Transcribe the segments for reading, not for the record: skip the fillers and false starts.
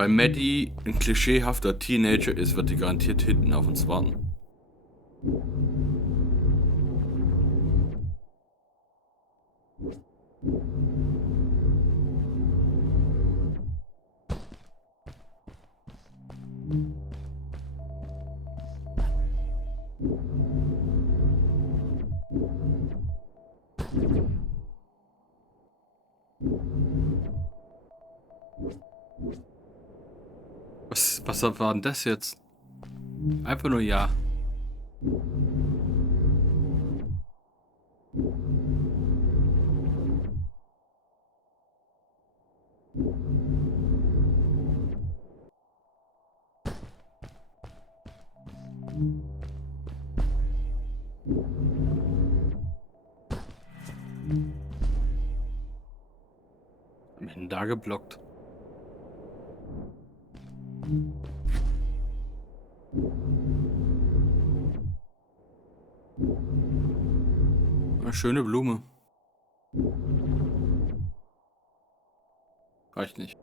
Weil Maddie ein klischeehafter Teenager ist, wird die garantiert hinten auf uns warten. Was war denn das jetzt? Einfach nur ja. Bin da geblockt. Eine schöne Blume. Reicht nicht.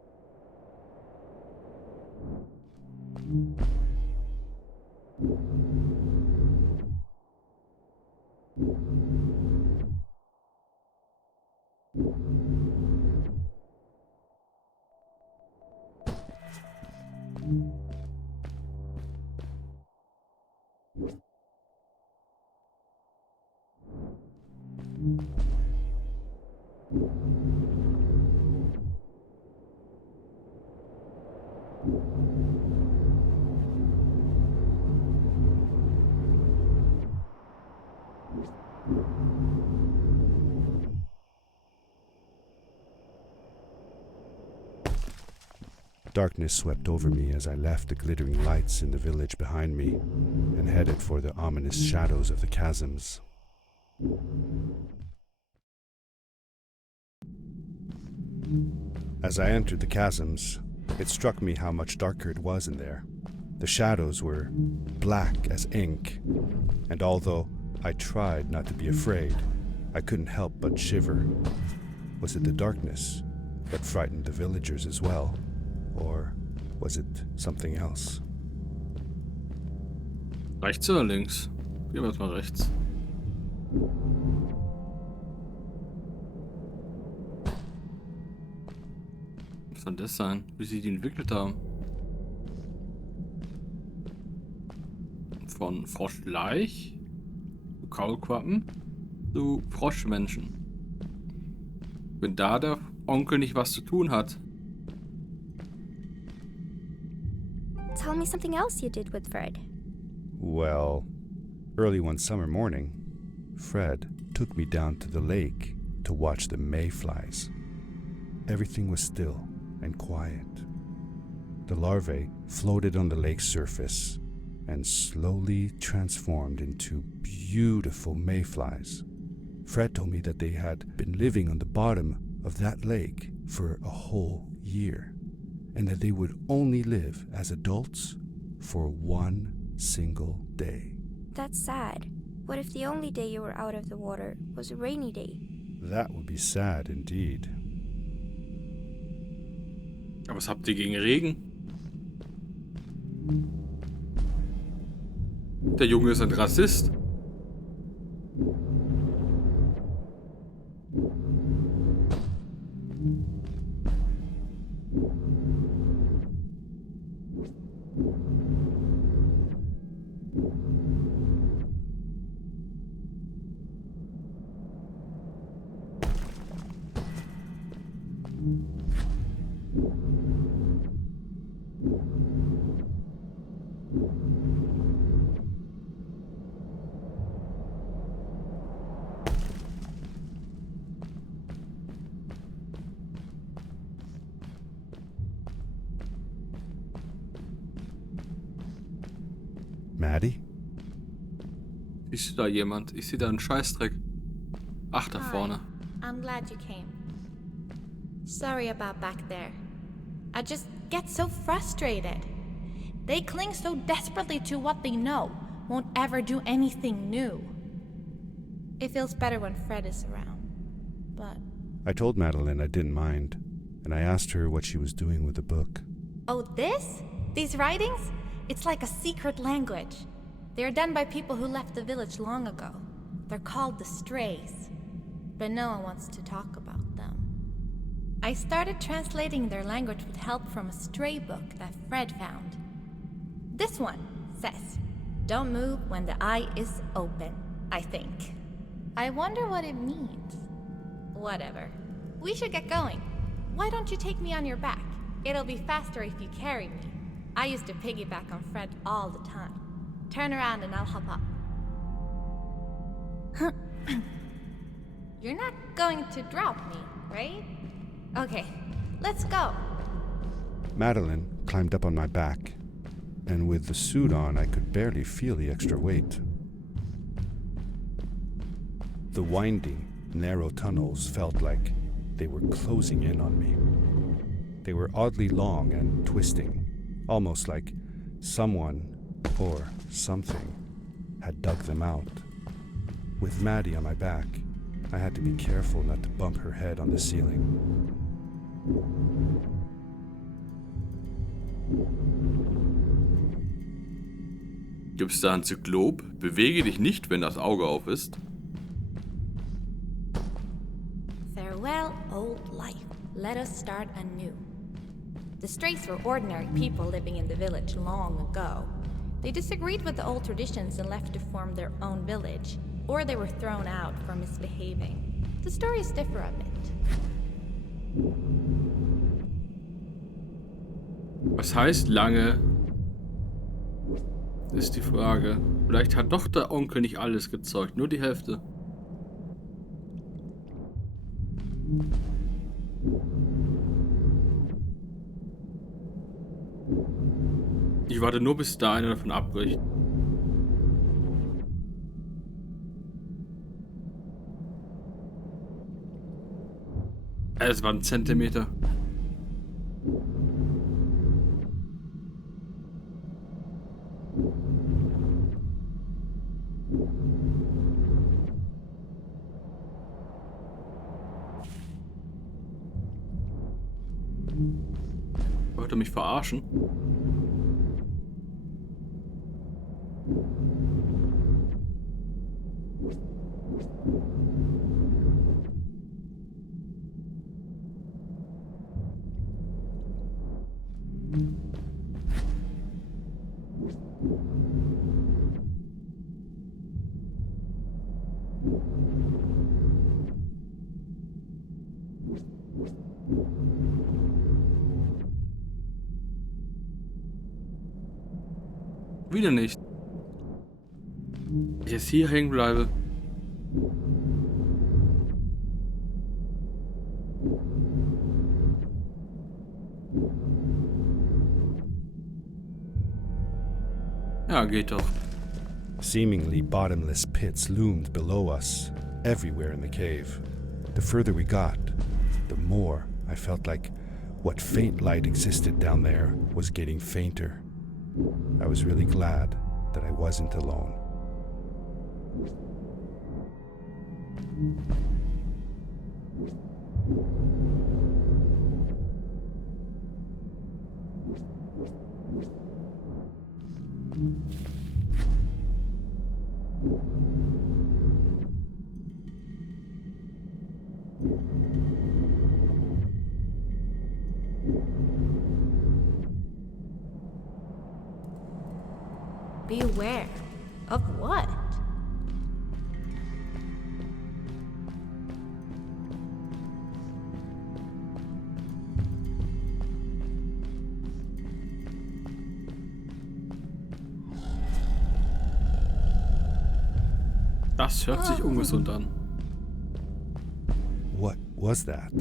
Darkness swept over me as I left the glittering lights in the village behind me and headed for the ominous shadows of the chasms. As I entered the chasms, it struck me how much darker it was in there. The shadows were black as ink, and although I tried not to be afraid, I couldn't help but shiver. Was it the darkness that frightened the villagers as well? Or was it something else? Rechts oder links? Gehen wir jetzt mal rechts. Was soll das sein? Wie sie die entwickelt haben? Von Froschleich zu Kaulquappen zu Froschmenschen. Wenn da der Onkel nicht was zu tun hat. Tell me something else you did with Fred. Well, early one summer morning, Fred took me down to the lake to watch the mayflies. Everything was still and quiet. The larvae floated on the lake's surface and slowly transformed into beautiful mayflies. Fred told me that they had been living on the bottom of that lake for a whole year, and that they would only live as adults for one single day. That's sad. What if the only day you were out of the water was a rainy day? That would be sad indeed. Aber was habt ihr gegen Regen? Der Junge ist ein Rassist. Maddie? Siehst du da jemand? Ich sehe da einen Scheißdreck. Ach, da vorne. I'm glad you came. Sorry about back there. I just get so frustrated. They cling so desperately to what they know, won't ever do anything new. It feels better when Fred is around, but... I told Madeline I didn't mind, and I asked her what she was doing with the book. Oh, this? These writings? It's like a secret language. They are done by people who left the village long ago. They're called the Strays. But no one wants to talk about them. I started translating their language with help from a stray book that Fred found. This one says, "Don't move when the eye is open," I think. I wonder what it means. Whatever. We should get going. Why don't you take me on your back? It'll be faster if you carry me. I used to piggyback on Fred all the time. Turn around and I'll hop up. You're not going to drop me, right? Okay, let's go. Madeline climbed up on my back, and with the suit on, I could barely feel the extra weight. The winding, narrow tunnels felt like they were closing in on me. They were oddly long and twisting, almost like someone or something had dug them out. With Maddie on my back, I had to be careful not to bump her head on the ceiling. Gibt's da ein Zyklop? Bewege dich nicht, wenn das Auge auf ist. Farewell, old life. Let us start anew. The Strays were ordinary people living in the village long ago. They disagreed with the old traditions and left to form their own village, or they were thrown out for misbehaving. The stories differ a bit. Was heißt lange? Ist die Frage. Vielleicht hat doch der Onkel nicht alles gezeugt, nur die Hälfte. Ich warte nur, bis da einer davon abbricht. Es war ein Zentimeter. Wollte mich verarschen? Wieder nicht. Ich jetzt hier hängen bleibe. Ja, geht doch. Seemingly bottomless pits loomed below us, everywhere in the cave. The further we got, the more I felt like what faint light existed down there was getting fainter. I was really glad that I wasn't alone. Beware of what? Das hört sich ungesund an. What was that?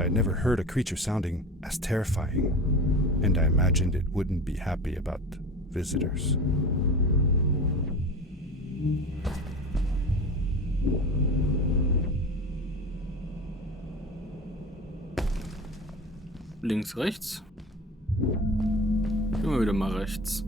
I'd never heard a creature sounding as terrifying, and I imagined it wouldn't be happy about visitors. Links, rechts. Immer wieder mal rechts.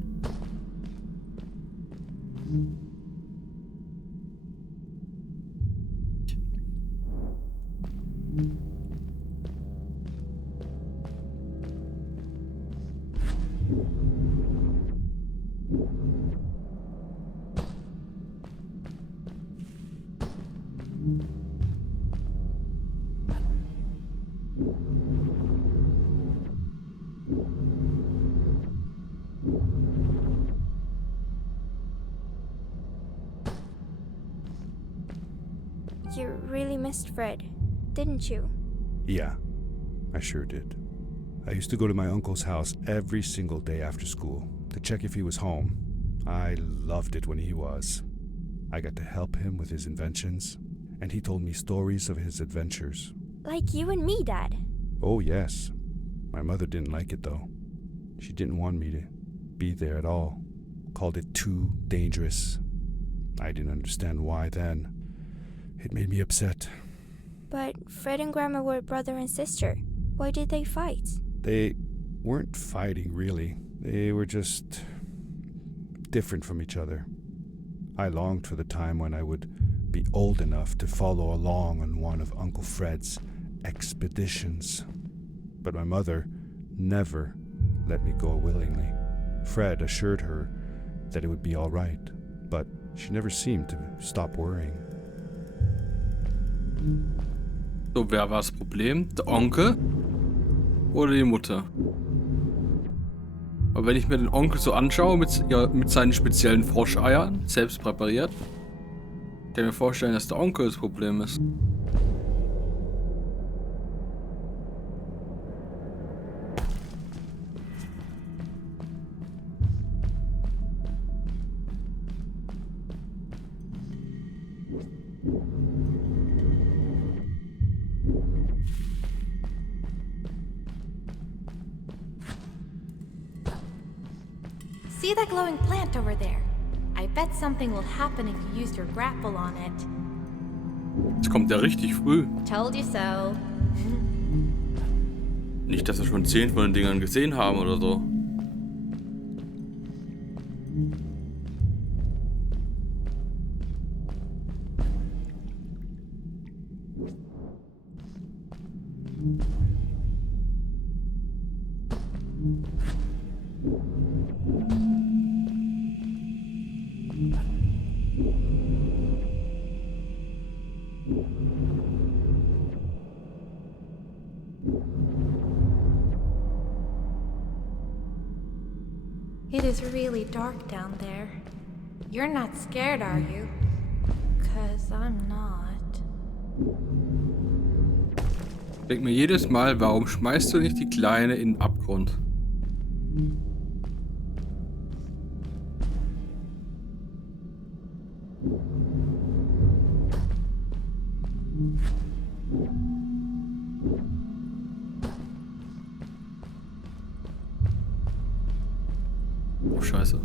You really missed Fred, didn't you? Yeah, I sure did. I used to go to my uncle's house every single day after school to check if he was home. I loved it when he was. I got to help him with his inventions, and he told me stories of his adventures. Like you and me, Dad. Oh, yes. My mother didn't like it, though. She didn't want me to be there at all. Called it too dangerous. I didn't understand why then. It made me upset. But Fred and Grandma were brother and sister. Why did they fight? They weren't fighting, really. They were just different from each other. I longed for the time when I would be old enough to follow along on one of Uncle Fred's expeditions. But my mother never let me go willingly. Fred assured her that it would be all right, but she never seemed to stop worrying. So, wer war das Problem? Der Onkel oder die Mutter? Aber wenn ich mir den Onkel so anschaue, mit seinen speziellen Froscheiern, selbst präpariert, kann ich mir vorstellen, dass der Onkel das Problem ist. See that glowing plant over there? I bet something will happen if you use your grapple on it. Jetzt kommt er richtig früh. Told you so. Nicht, dass wir schon 10 von den Dingern gesehen haben oder so. It is really dark down there. You're not scared, are you? 'Cause I'm not. Ich denke mir jedes Mal, warum schmeißt du nicht die Kleine in den Abgrund? Oh, Scheiße.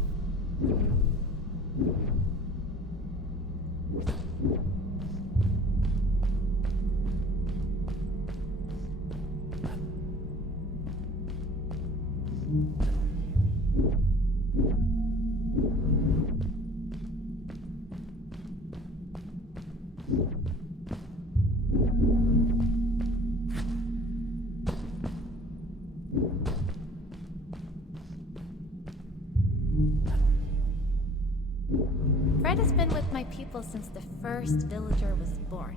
Fred has been with my people since the first villager was born.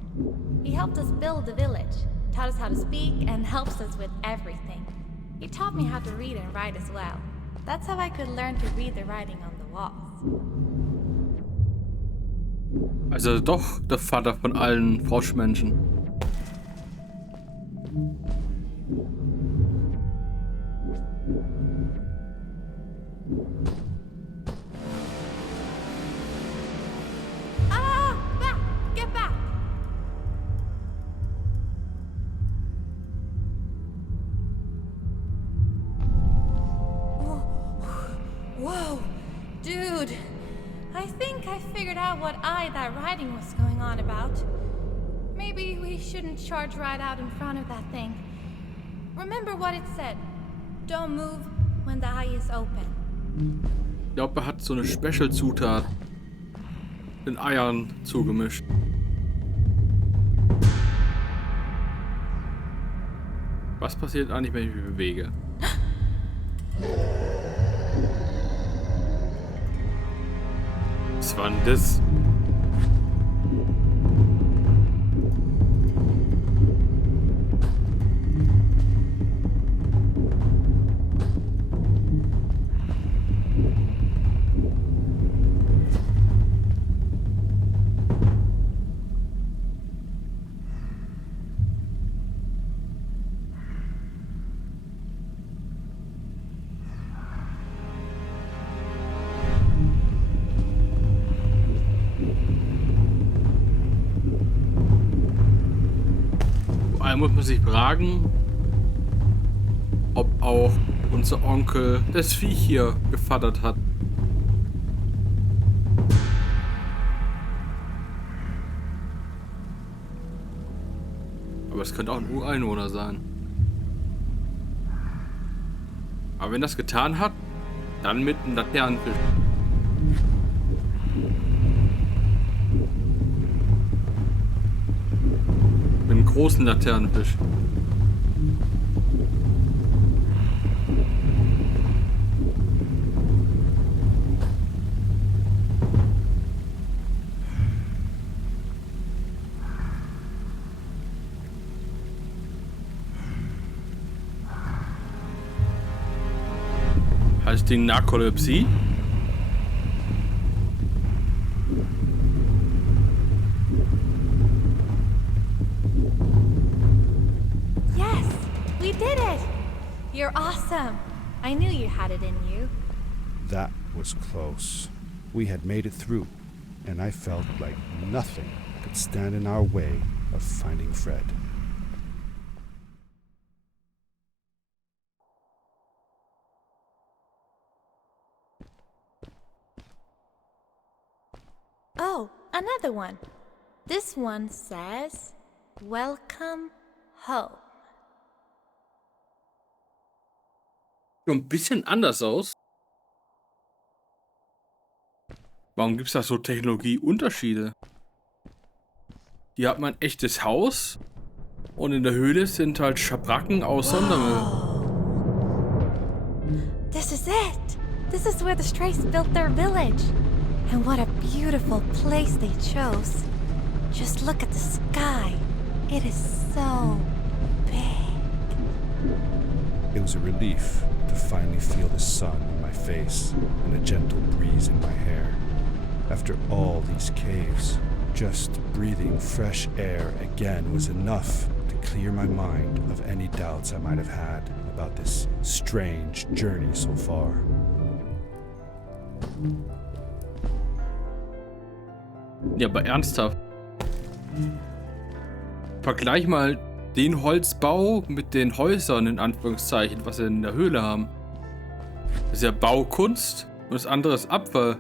He helped us build the village, taught us how to speak, and helps us with everything. He taught me how to read and write as well. That's how I could learn to read the writing on the walls. Also doch der Vater von allen Froschmenschen. Ah! Back! Get back! Whoa! Dude! I think I figured out what that writing was going on about. Maybe we shouldn't charge right out in front of that thing. Remember what it said. Don't move when the eye is open. Ich glaube, er hat so eine Special-Zutat den Eiern zugemischt. Was passiert eigentlich, wenn ich mich bewege? Was war denn das? muss man sich fragen, ob auch unser Onkel das Viech hier gefattert hat. Aber es könnte auch ein Ureinwohner sein. Aber wenn das getan hat, dann mit einem Laternenfisch. Mit einem großen Laternenfisch. Heißt die Narkolepsie? Yes, we did it! You're awesome. I knew you had it in you. That was close. We had made it through, and I felt like nothing could stand in our way of finding Fred. Oh, another one. This one says, "Welcome home." Sieht ein bisschen anders aus. Warum gibt es da so Technologieunterschiede? Hier hat man ein echtes Haus und in der Höhle sind halt Schabracken aus Sondermüll. This is it! This is where the Strays built their village. And what a beautiful place they chose. Just look at the sky. It is so big. It was a relief to finally feel the sun on my face and a gentle breeze in my hair. After all these caves, just breathing fresh air again was enough to clear my mind of any doubts I might have had about this strange journey so far. Ja, aber ernsthaft. Vergleich mal den Holzbau mit den Häusern, in Anführungszeichen, was wir in der Höhle haben. Das ist ja Baukunst und das andere ist Abfall.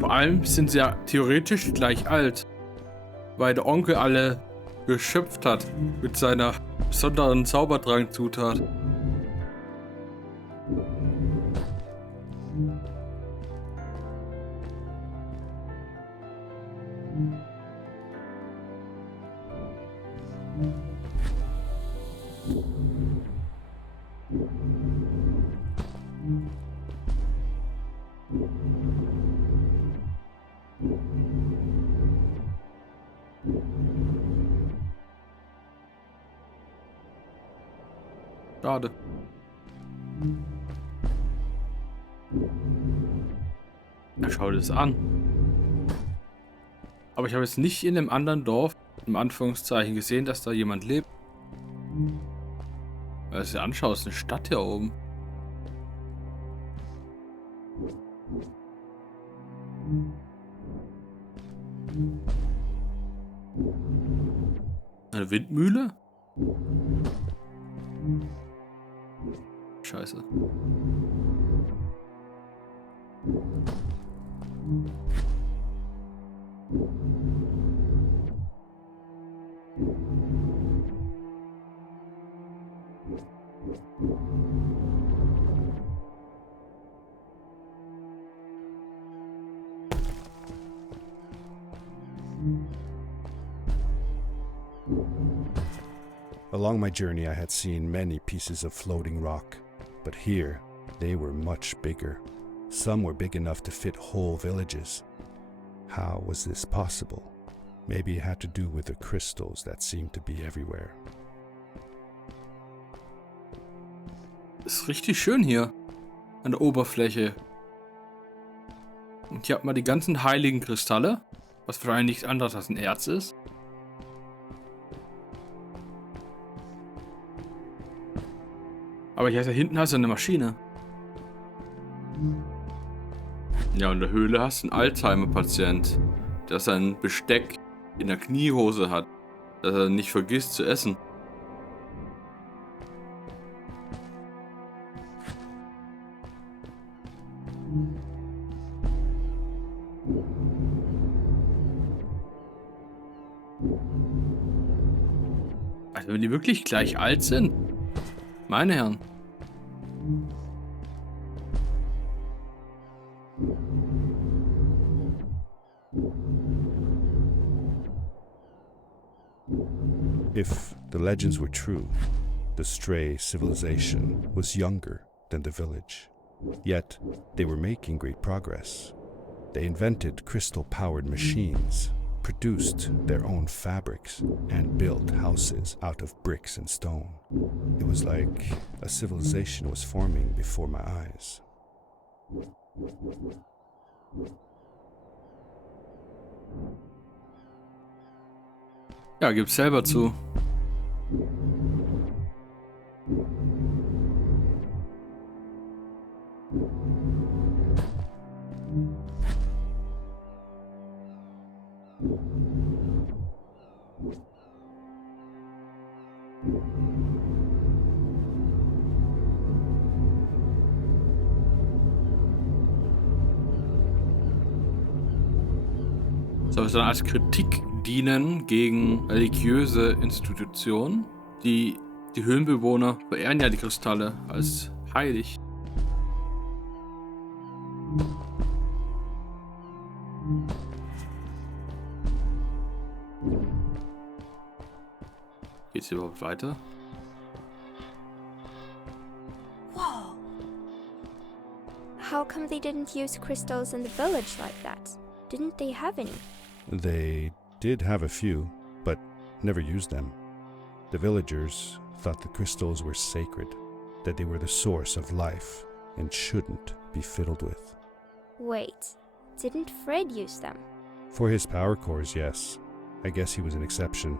Vor allem sind sie ja theoretisch gleich alt, weil der Onkel alle geschöpft hat mit seiner besonderen Zaubertrankzutat. Schade. Na, schau dir das an. Aber ich habe jetzt nicht in einem anderen Dorf, im Anführungszeichen, gesehen, dass da jemand lebt. Wenn du es dir anschaust, eine Stadt hier oben. Eine Windmühle? Scheiße. Along my journey, I had seen many pieces of floating rock, but here they were much bigger. Some were big enough to fit whole villages. How was this possible? Maybe it had to do with the crystals that seemed to be everywhere. Ist richtig schön hier an der Oberfläche. Und hier hat man die ganzen heiligen Kristalle, was wahrscheinlich nichts anderes als ein Erz ist. Aber hier hinten hast du eine Maschine. Ja, in der Höhle hast du einen Alzheimer-Patient, der sein Besteck in der Kniehose hat, dass er nicht vergisst zu essen. Also wenn die wirklich gleich alt sind, meine Herren. If the legends were true, the stray civilization was younger than the village. Yet, they were making great progress. They invented crystal-powered machines, produced their own fabrics, and built houses out of bricks and stone. It was like a civilization was forming before my eyes. Ja, gib's selber zu. Soll es dann als Kritik dienen gegen religiöse Institutionen? Die Höhlenbewohner verehren ja die Kristalle als heilig. Geht's hier überhaupt weiter? Whoa! How come they didn't use crystals in the village like that? Didn't they have any? They did have a few, but never used them. The villagers thought the crystals were sacred, that they were the source of life and shouldn't be fiddled with. Wait, didn't Fred use them? For his power cores, yes. I guess he was an exception.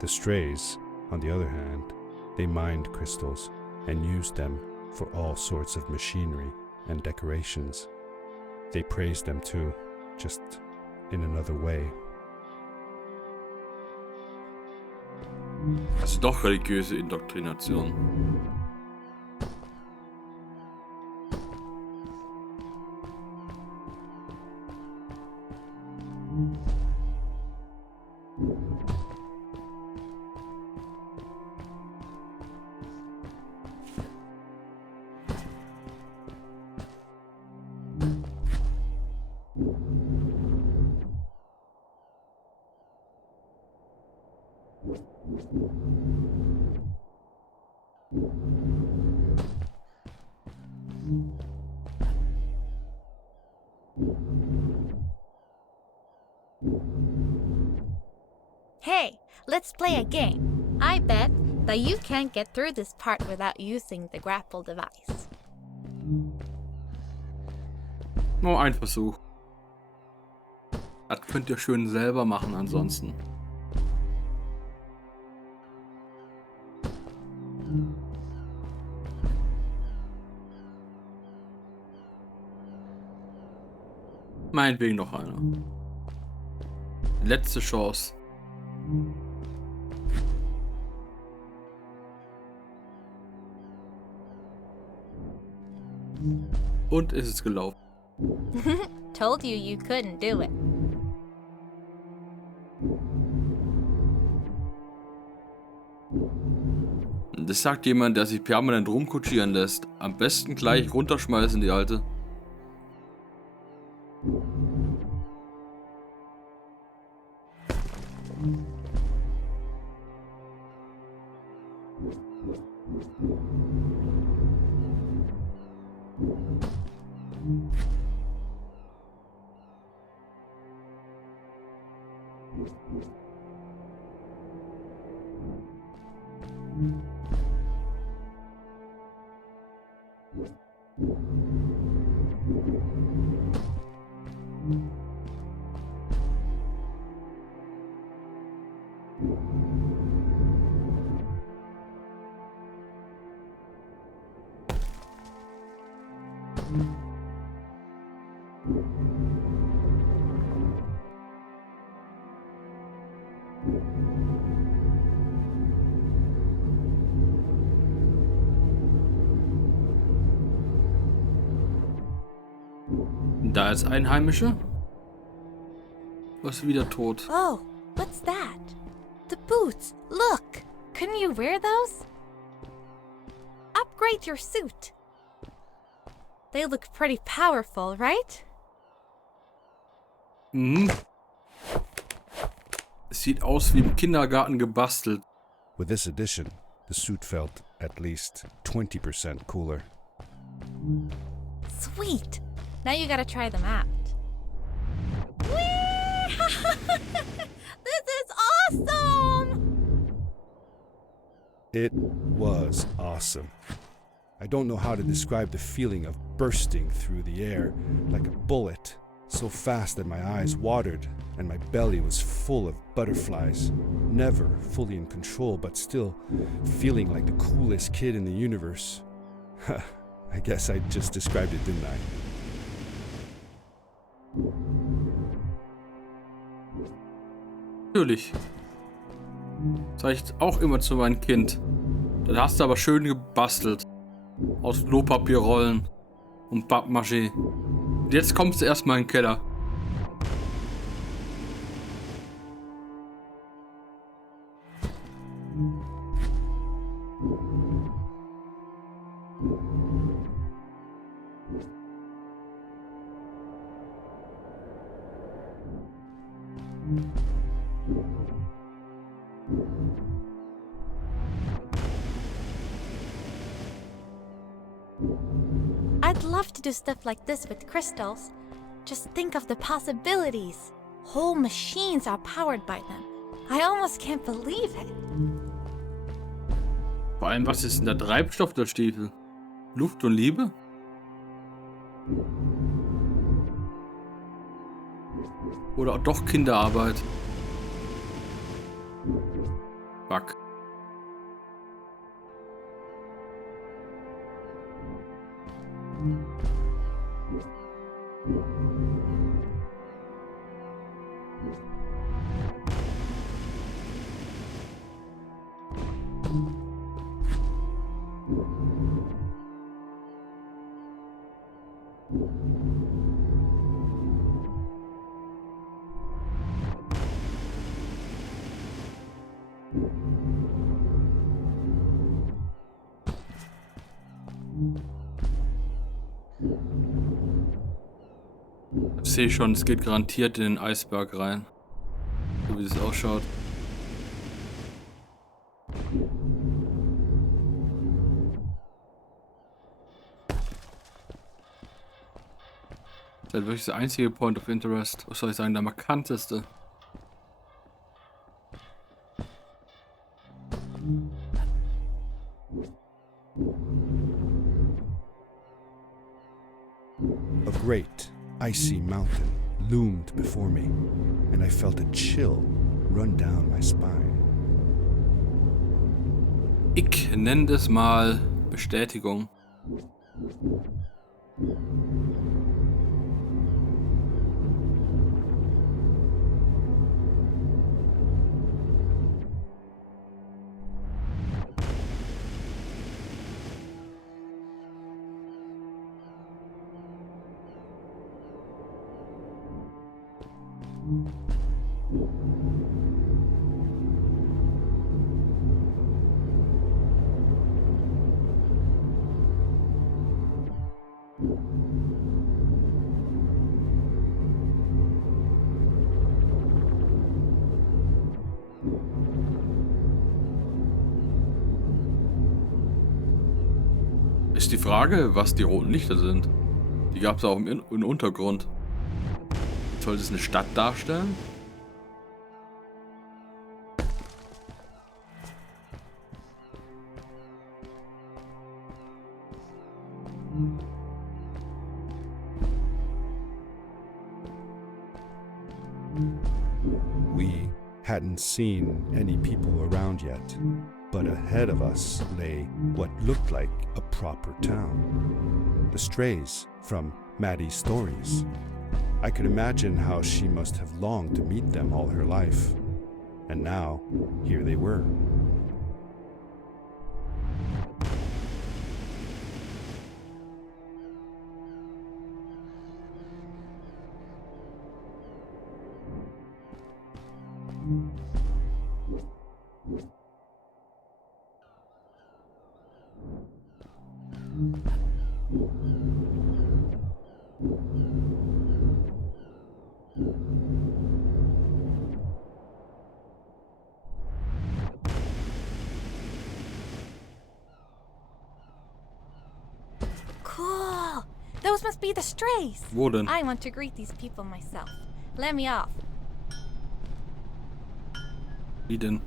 The strays, on the other hand, they mined crystals and used them for all sorts of machinery and decorations. They praised them too, just in another way. Also doch religiöse Indoktrination. Hey, let's play a game. I bet that you can't get through this part without using the grapple device. Nur ein Versuch. Das könnt ihr schön selber machen ansonsten. Meinetwegen noch einer. Letzte Chance. Und ist es gelaufen. Told you you couldn't do it. Das sagt jemand, der sich permanent rumkutschieren lässt. Am besten gleich runterschmeißen, die Alte. Da ist Einheimische. Was wieder tot. Oh, what's that? The boots. Look. Couldn't you wear those? Upgrade your suit. They look pretty powerful, right? Mhm. Es sieht aus wie im Kindergarten gebastelt. With this addition, the suit felt at least 20% cooler. Sweet. Now you gotta try them out. Whee! This is awesome! It was awesome. I don't know how to describe the feeling of bursting through the air like a bullet, so fast that my eyes watered and my belly was full of butterflies, never fully in control, but still feeling like the coolest kid in the universe. I guess I just described it, didn't I? Natürlich. Sag ich auch immer zu meinem Kind. Das hast du aber schön gebastelt. Aus Klopapierrollen und Pappmaché. Und jetzt kommst du erstmal in den Keller. I'd love to do stuff like this with crystals. Just think of the possibilities. Whole machines are powered by them. I almost can't believe it. Vor allem, was ist denn der Treibstoff der Stiefel? Luft und Liebe? Oder doch Kinderarbeit? Fuck. Ich sehe schon, es geht garantiert in den Eisberg rein. So wie es ausschaut. Das ist halt wirklich der einzige Point of Interest. Was soll ich sagen, der markanteste. A great, icy mountain loomed before me, and I felt a chill run down my spine. Ich nenne das mal Bestätigung. Ist die Frage, was die roten Lichter sind. Die gab es auch im Untergrund. Soll das eine Stadt darstellen? We hadn't seen any people around yet, but ahead of us lay what looked like a proper town. The strays from Maddie's stories. I could imagine how she must have longed to meet them all her life. And now, here they were. Cool! Those must be the strays. Wo denn? I want to greet these people myself. Let me off. Wie denn?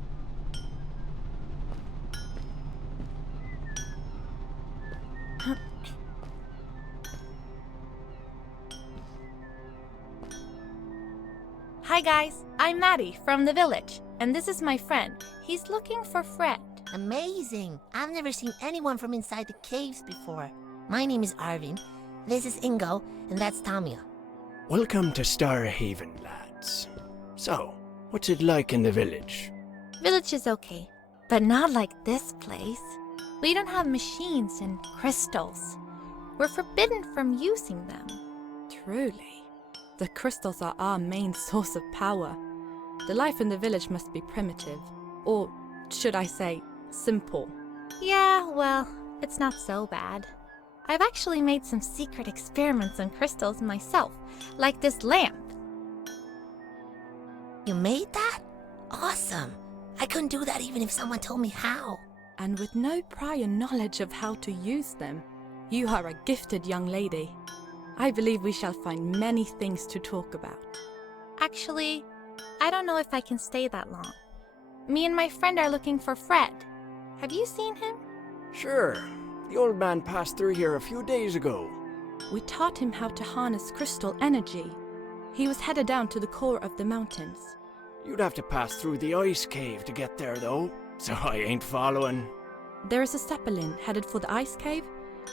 Hi guys, I'm Maddie from the village, and this is my friend. He's looking for Fred. Amazing! I've never seen anyone from inside the caves before. My name is Arvin. This is Ingo, and that's Tamia. Welcome to Starhaven, lads. So, what's it like in the village? Village is okay, but not like this place. We don't have machines and crystals. We're forbidden from using them. Truly. The crystals are our main source of power. The life in the village must be primitive. Or, should I say, simple. Yeah, well, it's not so bad. I've actually made some secret experiments on crystals myself, like this lamp. You made that? Awesome! I couldn't do that even if someone told me how. And with no prior knowledge of how to use them, you are a gifted young lady. I believe we shall find many things to talk about. Actually, I don't know if I can stay that long. Me and my friend are looking for Fred. Have you seen him? Sure. The old man passed through here a few days ago. We taught him how to harness crystal energy. He was headed down to the core of the mountains. You'd have to pass through the ice cave to get there, though, so I ain't following. There is a zeppelin headed for the ice cave.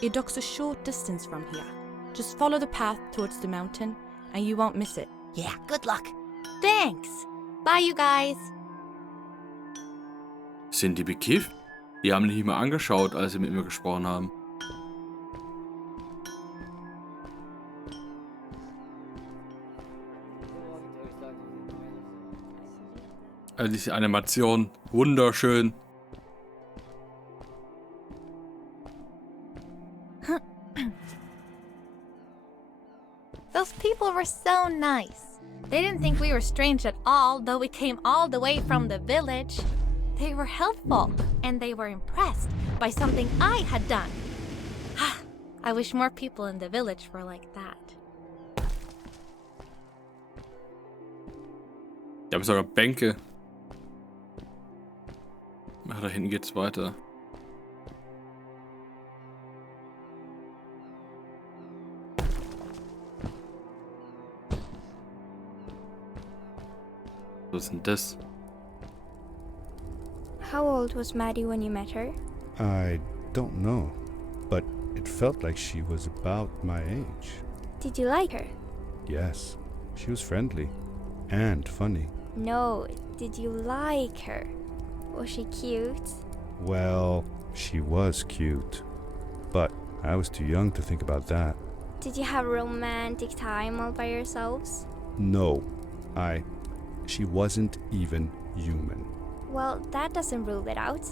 It docks a short distance from here. Just follow the path towards the mountain, and you won't miss it. Yeah, good luck. Thanks! Bye, you guys! Sind die bekifft? Die haben nicht mal angeschaut, als sie mit mir gesprochen haben. Also diese Animation, wunderschön. Those people were so nice. They didn't think we were strange at all, though we came all the way from the village. They were helpful, and they were impressed by something I had done. I wish more people in the village were like that. Die haben sogar Bänke. Ach, da hinten geht's weiter. Was ist denn das? How old was Maddie when you met her? I don't know, but it felt like she was about my age. Did you like her? Yes, she was friendly and funny. No, did you like her? Was she cute? Well, she was cute, but I was too young to think about that. Did you have a romantic time all by yourselves? No, she wasn't even human. Well, that doesn't rule it out.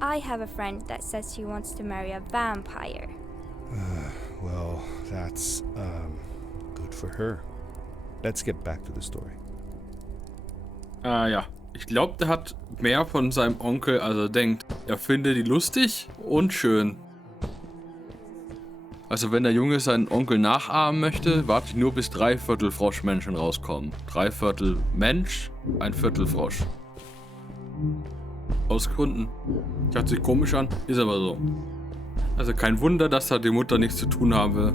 I have a friend that says she wants to marry a vampire. Well, that's, good for her. Let's get back to the story. Ja. Ich glaube, der hat mehr von seinem Onkel, als er denkt. Er findet die lustig und schön. Also wenn der Junge seinen Onkel nachahmen möchte, warte ich nur bis 3/4 Froschmenschen rauskommen. 3/4 Mensch, 1/4 Frosch. Aus Gründen. Hört sich komisch an, ist aber so. Also kein Wunder, dass da die Mutter nichts zu tun haben will.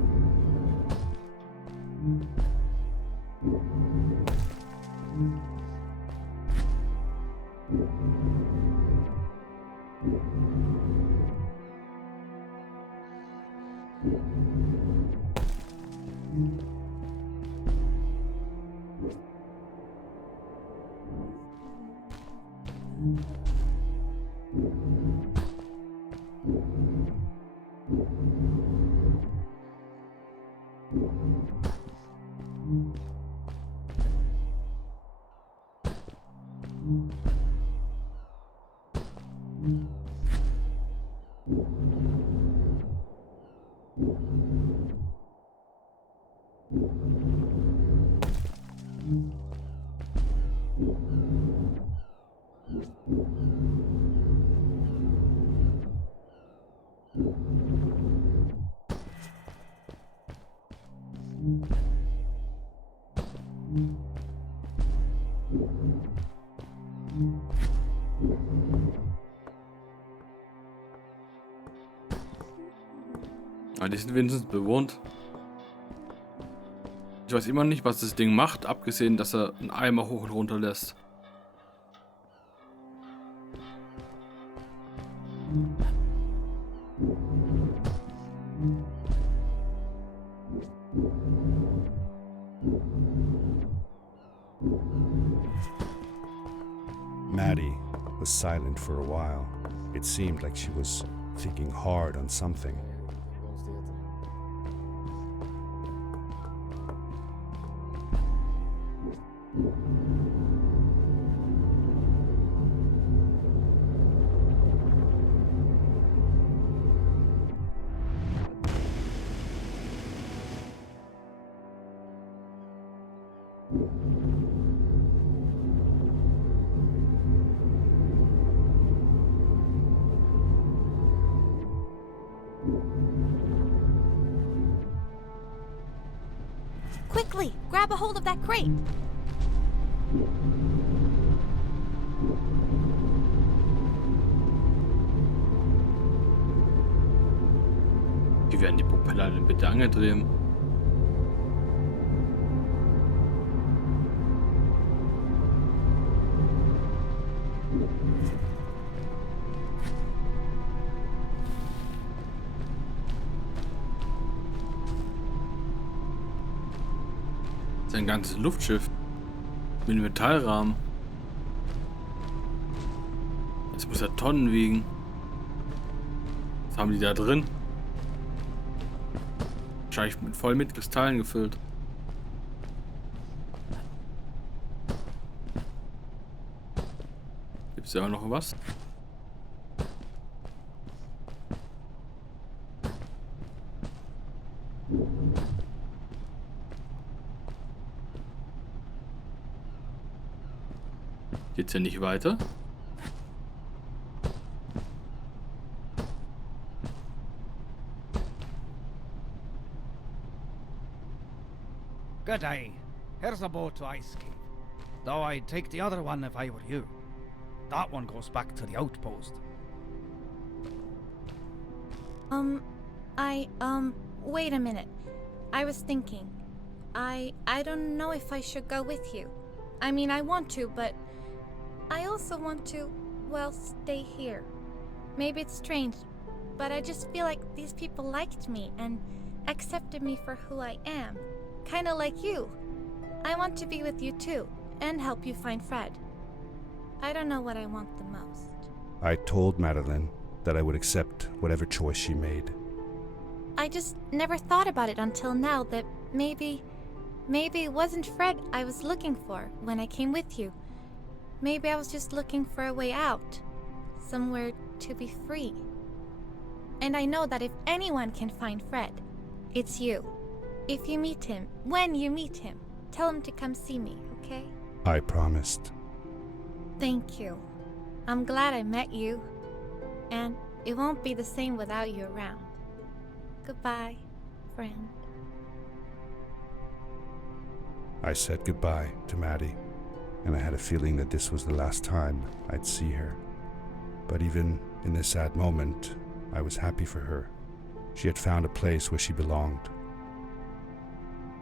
Aber die sind wenigstens bewohnt. Ich weiß immer nicht, was das Ding macht, abgesehen, dass er einen Eimer hoch und runter lässt. Maddie was silent for a while. It seemed like she was thinking hard on something. Quickly, grab a hold of that crate. Wie werden die Propeller denn bitte angedreht? Das ist ein ganzes Luftschiff mit einem Metallrahmen. Das muss ja Tonnen wiegen. Was haben die da drin? Wahrscheinlich voll mit Kristallen gefüllt. Gibt's ja auch noch was? Geht's ja nicht weiter? Good day. Here's a boat to Ice Cave. Though I'd take the other one if I were you. That one goes back to the outpost. Wait a minute. I was thinking. I don't know if I should go with you. I mean, I want to, but I also want to, well, stay here. Maybe it's strange, but I just feel like these people liked me and accepted me for who I am. Kinda like you. I want to be with you too, and help you find Fred. I don't know what I want the most. I told Madeline that I would accept whatever choice she made. I just never thought about it until now that maybe it wasn't Fred I was looking for when I came with you. Maybe I was just looking for a way out. Somewhere to be free. And I know that if anyone can find Fred, it's you. If you meet him, when you meet him, tell him to come see me, okay? I promised. Thank you. I'm glad I met you. And it won't be the same without you around. Goodbye, friend. I said goodbye to Maddie, and I had a feeling that this was the last time I'd see her. But even in this sad moment, I was happy for her. She had found a place where she belonged.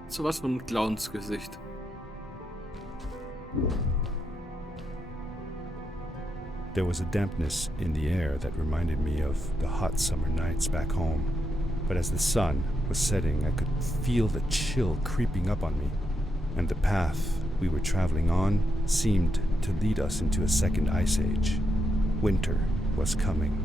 So was von Clownsgesicht. There was a dampness in the air that reminded me of the hot summer nights back home. But as the sun was setting, I could feel the chill creeping up on me, and the path we were traveling on seemed to lead us into a second ice age. Winter was coming.